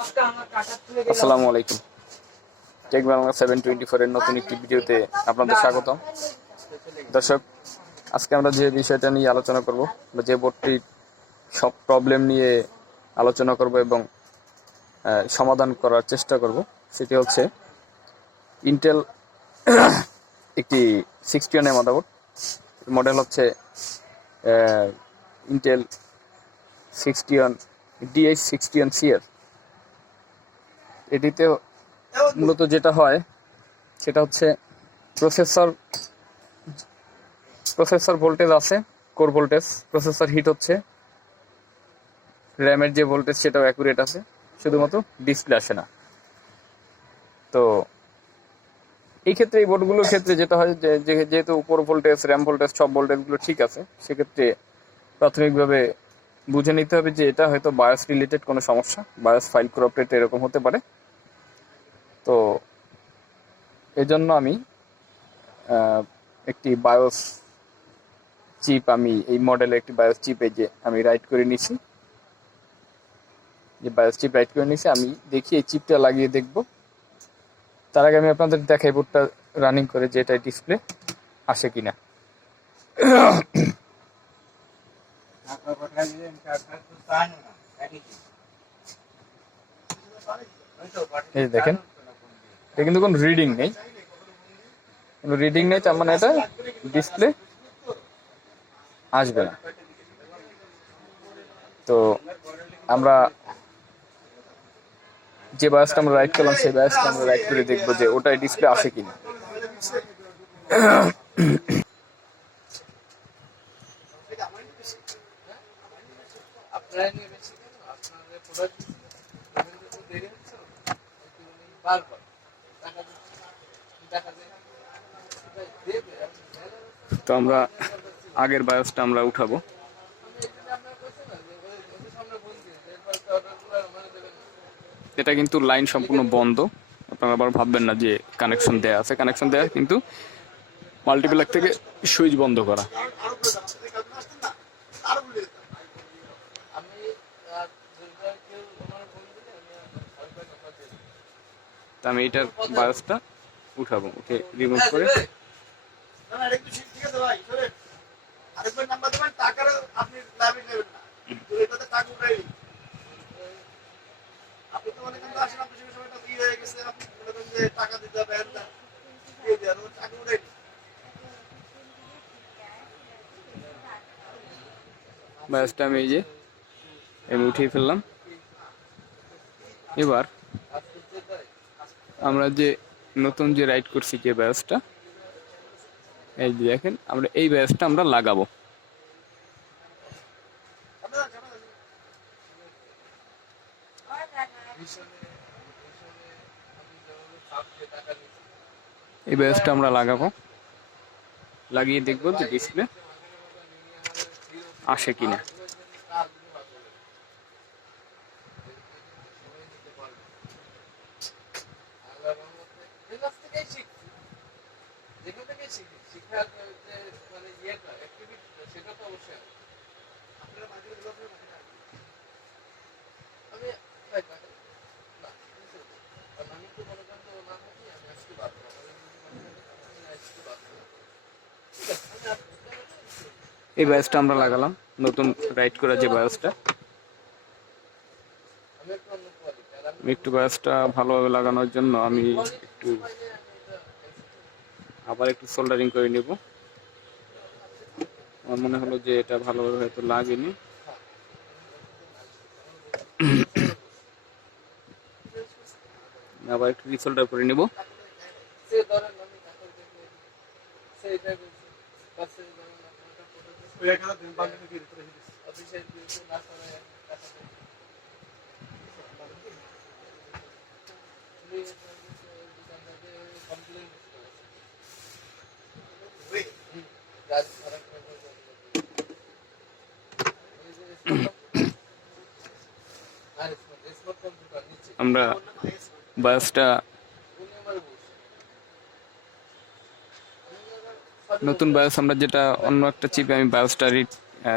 আসসালামু আলাইকুম। টেক বাংলা 724 এর নতুন একটি ভিডিওতে আপনাদের স্বাগতম। দর্শক, আজকে আমরা যে বিষয়টা নিয়ে আলোচনা করব, যে বোর্ডটির সব প্রবলেম নিয়ে আলোচনা করব এবং সমাধান করার চেষ্টা করব, সেটি হচ্ছে ইন্টেল একটি 61 এর মাদারবোর্ড। মডেল হচ্ছে ইন্টেল 61 DH61 CR। এটিতে মূলত যেটা হয় সেটা হচ্ছে প্রসেসর ভোল্টেজ আছে, কোর ভোল্টেজ, প্রসেসর হিট হচ্ছে, র্যামের যে ভোল্টেজ সেটাও অ্যাকুরেট আছে, শুধুমাত্র ডিসপ্লে আসে না। তো এই ক্ষেত্রে এই বোর্ডগুলোর ক্ষেত্রে যেটা হয় যেহেতু কোর ভোল্টেজ, র্যাম ভোল্টেজ, সব ভোল্টেজগুলো ঠিক আছে, সেক্ষেত্রে প্রাথমিকভাবে বুঝে নিতে হবে যে এটা হয়তো বায়োস রিলেটেড কোনো সমস্যা, বায়োস ফাইল করাপ্টেড এরকম হতে পারে। তো এজন্য আমি একটি বায়োস চিপ, আমি এই মডেলের একটি বায়োস চিপে যে আমি রাইট করে নিছি, আমি দেখি এই চিপটা লাগিয়ে দেখব। তার আগে আমি আপনাদের দেখাই বোর্ডটা রানিং করে যে এটা ডিসপ্লে আসে কিনা। এই দেখেন, এটা কিন্তু কোনো রিডিং নেই, তার মানে এটা ডিসপ্লে আসবে না। তো আমরা যে বায়োসটা আমরা রাইট করলাম সেই বায়োসটা আমরা রাইট করে দেখবো যে ওটাই ডিসপ্লে আসে কিনা। তো আমরা আগের বায়োসটা আমরা উঠাবো। এটা কিন্তু লাইন সম্পূর্ণ বন্ধ, আপনারা আবার ভাববেন না যে কানেকশন দেয়া আছে, কানেকশন দেয়া, কিন্তু মাল্টিপ্লাগ থেকে সুইচ বন্ধ করা। আমি এটার বায়োসটা উঠাবো, ওকে রিমুভ করে বায়োসটা আমি এই যে আমি উঠিয়ে ফেললাম। এবার আমরা যে নতুন যে রাইট করছি যে বায়োসটা, এই যে দেখেন, আমরা এই বায়োসটা আমরা লাগাবো। এই বায়োসটা আমরা লাগাবো, লাগিয়ে দেখবো যে ডিসপ্লে আসে কিনা। এই বায়োসটা আমরা লাগালাম, নতুন রাইট করা যে বায়োসটা। একটু বায়োসটা ভালোভাবে লাগানোর জন্য আমি আবার একটু সোল্ডারিং করে নেব। আমার মনে হলো যে এটা ভালোভাবে হয়তো লাগেনি। আবার একটু রিসোল্ডার করে নেব। আমরা বায়োসটা নতুন বায়োস, আমরা যেটা অন্য একটা চিপে আমি বায়োসটা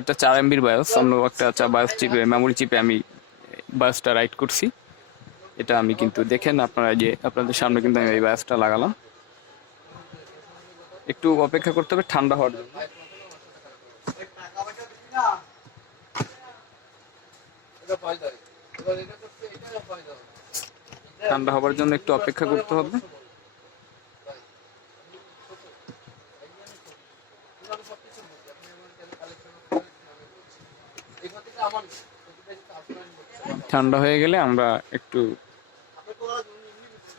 এটা 4 MB বায়োস, অন্য একটা বায়োস চিপে, মেমোরি চিপে আমি বায়োসটা রাইট করছি। এটা আমি কিন্তু দেখেন আপনারা, যে আপনাদের সামনে কিন্তু আমি এই বায়াসটা লাগালাম। একটু অপেক্ষা করতে হবে ঠান্ডা হওয়ার জন্য। ঠান্ডা হওয়ার জন্য একটু অপেক্ষা করতে হবে। ঠান্ডা হয়ে গেলে আমরা একটু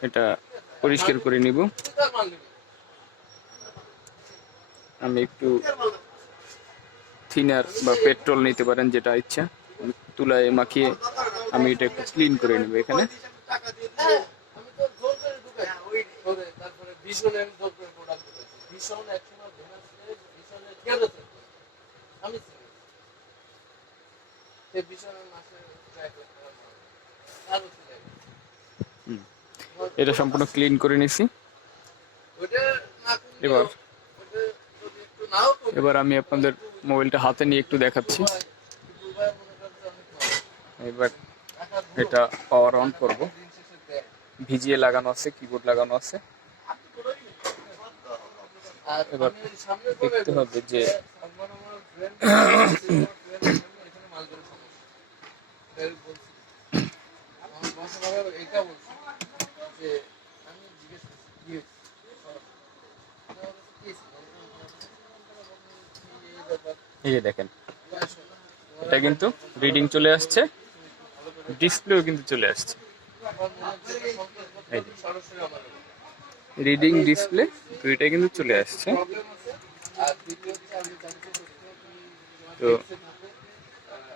এটা পরিষ্কার করে নিব। আমি একটু থিনার বা পেট্রোল নিতে পারেন, যেটা ইচ্ছা, তুলায় মাখিয়ে আমি এটা একটু ক্লিন করে নেব এখানে। এটা সম্পূর্ণ ক্লিন করে নিছি। এবার আমি আপনাদের মোবাইলটা হাতে নিয়ে একটু দেখাচ্ছি। এবার এটা পাওয়ার অন করব। ভিজিএ লাগানো আছে, কিবোর্ড লাগানো আছে। এবার দেখতে হবে যে এই যে দেখেন, এটা কিন্তু রিডিং চলে আসছে, ডিসপ্লেও কিন্তু চলে আসছে। রিডিং ডিসপ্লে দুইটাই কিন্তু চলে আসছে। তো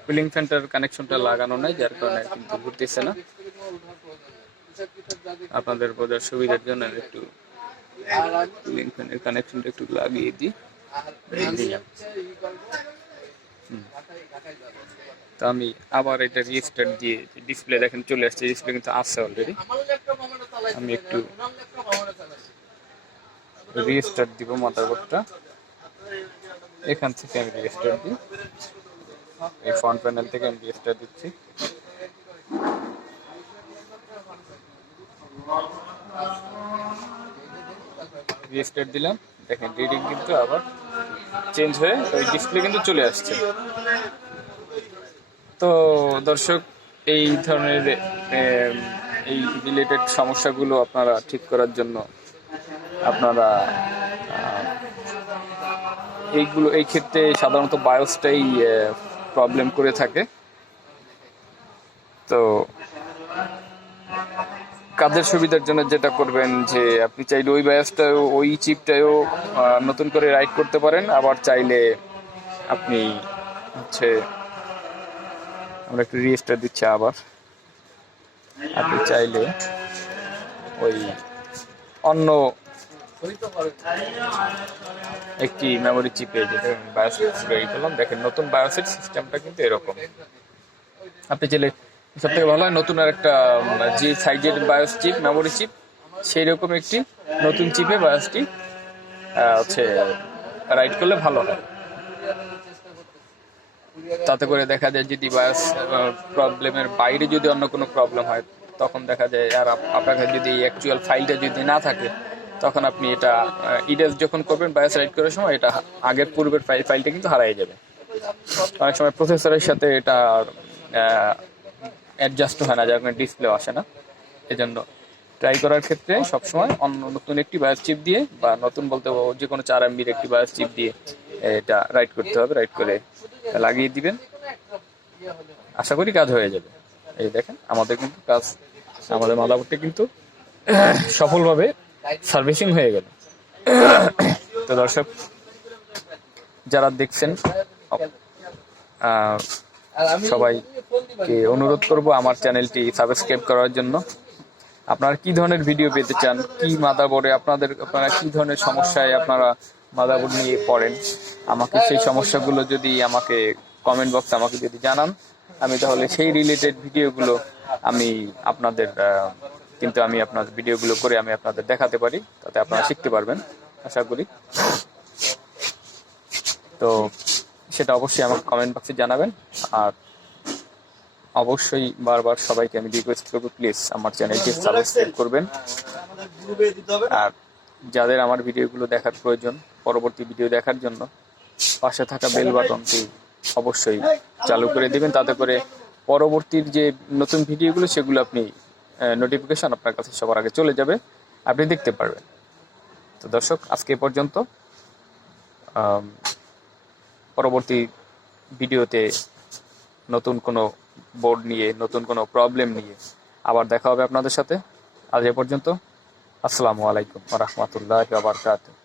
কুলিং ফ্যানটার কানেকশনটা লাগানো নাই, যার কারণে কিন্তু ঘুরতেছে না। আপনাদের বোঝার সুবিধার জন্য একটু কুলিং ফ্যানের কানেকশনটা একটু লাগিয়ে দিই। তো আমি আবার এটা রিস্টার্ট দিয়ে, ডিসপ্লে দেখেন চলে আসছে, ডিসপ্লে কিন্তু আছে অলরেডি। আমি একটু রিস্টার্ট দিব মাদারবোর্ডটা। এখান থেকে আমি রিস্টার্ট দিই, এই ফ্রন্ট প্যানেল থেকে আমি রিস্টার্ট দিচ্ছি। রিস্টার্ট দিলাম, দেখেন রিডিং কিন্তু আবার চেঞ্জ হয়ে ওই ডিসপ্লে কিন্তু চলে আসছে। তো দর্শক, এই ধরনের এই রিলেটেড সমস্যাগুলো আপনারা ঠিক করার জন্য আপনারা এই ক্ষেত্রে সাধারণত বায়োসটাই প্রবলেম করে থাকে। তো কাজের সুবিধার জন্য যেটা করবেন, যে আপনি চাইলে ওই বায়োসটাও, ওই চিপটাও নতুন করে রাইট করতে পারেন। আবার চাইলে আপনি আমরা একটু রিস্টার্ট দিচ্ছি আবার। আপনি চাইলে ওই অন্য একটি মেমোরি চিপে, যেটা বায়োস রেডি করলাম, দেখেন নতুন বায়োসের সিস্টেমটা কিন্তু এরকম। আপনি চাইলে সব থেকে ভালো হয় নতুন আর একটা যে সাইজের বায়োস চিপ, মেমোরি চিপ, সেই রকম একটি নতুন চিপে বায়োসটি রাইট করলে ভালো হয়। তাতে করে দেখা যায় যদি বায়োস প্রবলেমের বাইরে যদি অন্য কোনো প্রবলেম হয়, তখন দেখা যায় আর আপনার কাছে যদি অ্যাকচুয়াল ফাইলটা যদি না থাকে, তখন আপনি এটা ইরেজ যখন করবেন বায়োস রাইট করার সময়, এটা আগের পূর্বের ফাইলটা কিন্তু হারিয়ে যাবে। অনেক সময় প্রসেসরের সাথে এটা অ্যাডজাস্ট হয় না, যার কারণে ডিসপ্লেও আসে না। এজন্য ট্রাই করার ক্ষেত্রে সবসময় অন্য নতুন একটি বায়োস চিপ দিয়ে, বা নতুন বলতে যে কোনো 4 MB একটি বায়োস চিপ দিয়ে এটা রাইট করতে হবে। রাইট করে লাগিয়ে দিবেন, আশা করি কাজ হয়ে যাবে। এই দেখেন আমাদের কিন্তু কাজ, আমাদের মাদারবোর্ডটা কিন্তু সফলভাবে সার্ভিসিং হয়ে গেল। তো দর্শক যারা দেখছেন, সবাইকে অনুরোধ করব আমার চ্যানেলটি সাবস্ক্রাইব করার জন্য। আপনারা কি ধরনের ভিডিও পেতে চান, কি মাদারবোর্ডে আপনারা কি ধরনের সমস্যায় আপনারা মাদারবোর্ড নিয়ে পড়েন, আমাকে সেই সমস্যাগুলো যদি আমাকে কমেন্ট বক্সে আমাকে যদি জানান, আমি তাহলে সেই রিলেটেড ভিডিওগুলো আমি আপনাদের ভিডিওগুলো করে আমি আপনাদের দেখাতে পারি। তাতে আপনারা শিখতে পারবেন আশা করি। তো সেটা অবশ্যই আমাকে কমেন্ট বক্সে জানাবেন। আর অবশ্যই বারবার সবাইকে আমি রিকোয়েস্ট করবো, প্লিজ আমার চ্যানেলটি সাবস্ক্রাইব করবেন। আর যাদের আমার ভিডিওগুলো দেখার প্রয়োজন, পরবর্তী ভিডিও দেখার জন্য পাশে থাকা বেল বাটনটি অবশ্যই চালু করে দিবেন, তাতে করে পরবর্তীর যে নতুন ভিডিওগুলো সেগুলো আপনি নোটিফিকেশন আপনার কাছে সবার আগে চলে যাবে, আপনি দেখতে পারবেন। তো দর্শক, আজকে এ পর্যন্ত। পরবর্তী ভিডিওতে নতুন কোনো বোর্ড নিয়ে, নতুন কোনো প্রবলেম নিয়ে আবার দেখা হবে আপনাদের সাথে। আজ এ পর্যন্ত। আসসালামু আলাইকুম ওয়া রাহমাতুল্লাহি ওয়া বারাকাতুহু।